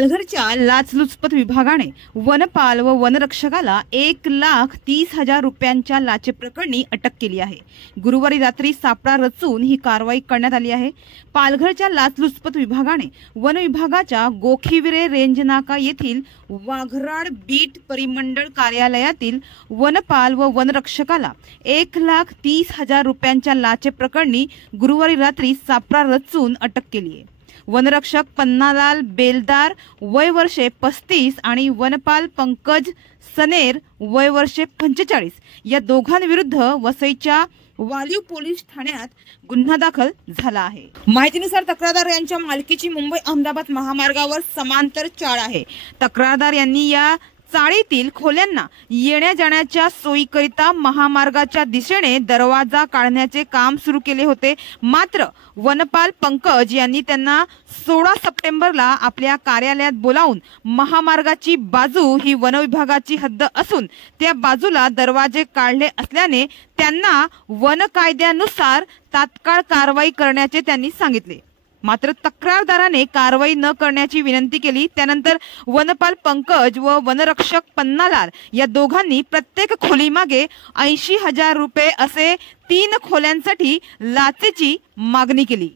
पालघरच्या लाचलुचपत विभागाने वनपाल व वनरक्षकाला 1,30,000 रुपयांच्या लाचेप्रकरणी अटक केली आहे। गुरुवारी रात्री सापळा रचून ही कारवाई करण्यात आली आहे। पालघरच्या लाचलुचपत विभागाने वन विभागाच्या गोखिवरे रेंज नाका येथील वाघराड बीट परिमंडळ कार्यालयातील वनपाल व वनरक्षकाला 1,30,000 रुपयांच्या लाचेप्रकरणी गुरुवारी रात्री सापळा रचून अटक केली आहे। वनरक्षक पन्नालाल बेलदार वय वर्षे 35 आणि वनपाल पंकज सनेर वय वर्षे 45 या दोघांविरुद्ध वसईच्या वालीव पोलीस ठाण्यात गुन्हा दाखल झाला आहे। माहितीनुसार तक्रारदार यांच्या मालकीची मुंबई अहमदाबाद महामार्गावर समांतर चाळ आहे। तक्रारदार यांनी या चाळीतील खोल्यांना येण्या जाण्याच्या सोयीकरिता महामार्गाच्या दिशेने दरवाजा काढण्याचे काम सुरू केले होते। मात्र वनपाल पंकज यांनी त्यांना 16 सप्टेंबरला आपल्या कार्यालयात बोलावून महामार्गाची बाजू ही वन विभागाची हद्द असून त्या बाजूला दरवाजे काढले असल्याने त्यांना वन कायद्यानुसार तात्काळ कारवाई करण्याचे त्यांनी सांगितले। मात्र तक्रारदाराने कारवाई न करण्याची विनंती केली। त्यानंतर वनपाल पंकज व वनरक्षक पन्नालाल या दोघांनी प्रत्येक खोलीमागे 80,000 रुपये असे 3 खोल्यांसाठी लाचेची मागणी केली।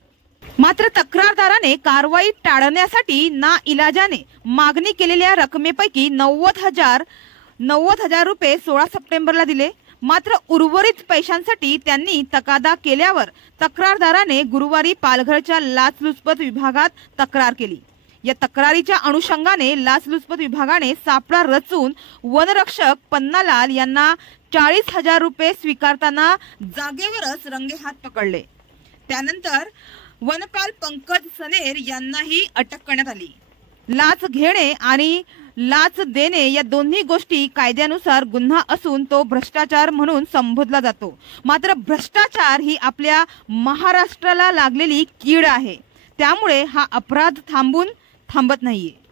मात्र तक्रारदाराने कारवाई टाळण्यासाठी नाइलाजाने मागणी केलेल्या रकमेपैकी 90,000 रुपये 16 सप्टेंबरला दिले। मात्र उर्वरित पैशांसाठी त्यांनी तगादा केल्यावर तक्रारदाराने गुरुवारी पालघरच्या लाचलुचपत विभागात तक्रार केली। या तक्रारीच्या अनुषंगाने लाचलुचपत विभागाने सापळा रचून वनरक्षक पन्नालाल यांना 40,000 रुपये स्वीकारताना जागेवरच रंगेहात पकडले। त्यानंतर वनपाल पंकज सनेर यांनाही अटक करण्यात आली। लाच घेणे आणि लाच देणे या दोन्ही गोष्टी कायद्यानुसार गुन्हा असून तो भ्रष्टाचार म्हणून संबोधला जातो। मात्र भ्रष्टाचार ही आपल्या महाराष्ट्राला लागलेली कीड आहे, त्यामुळे हा अपराध थांबत नाहीये।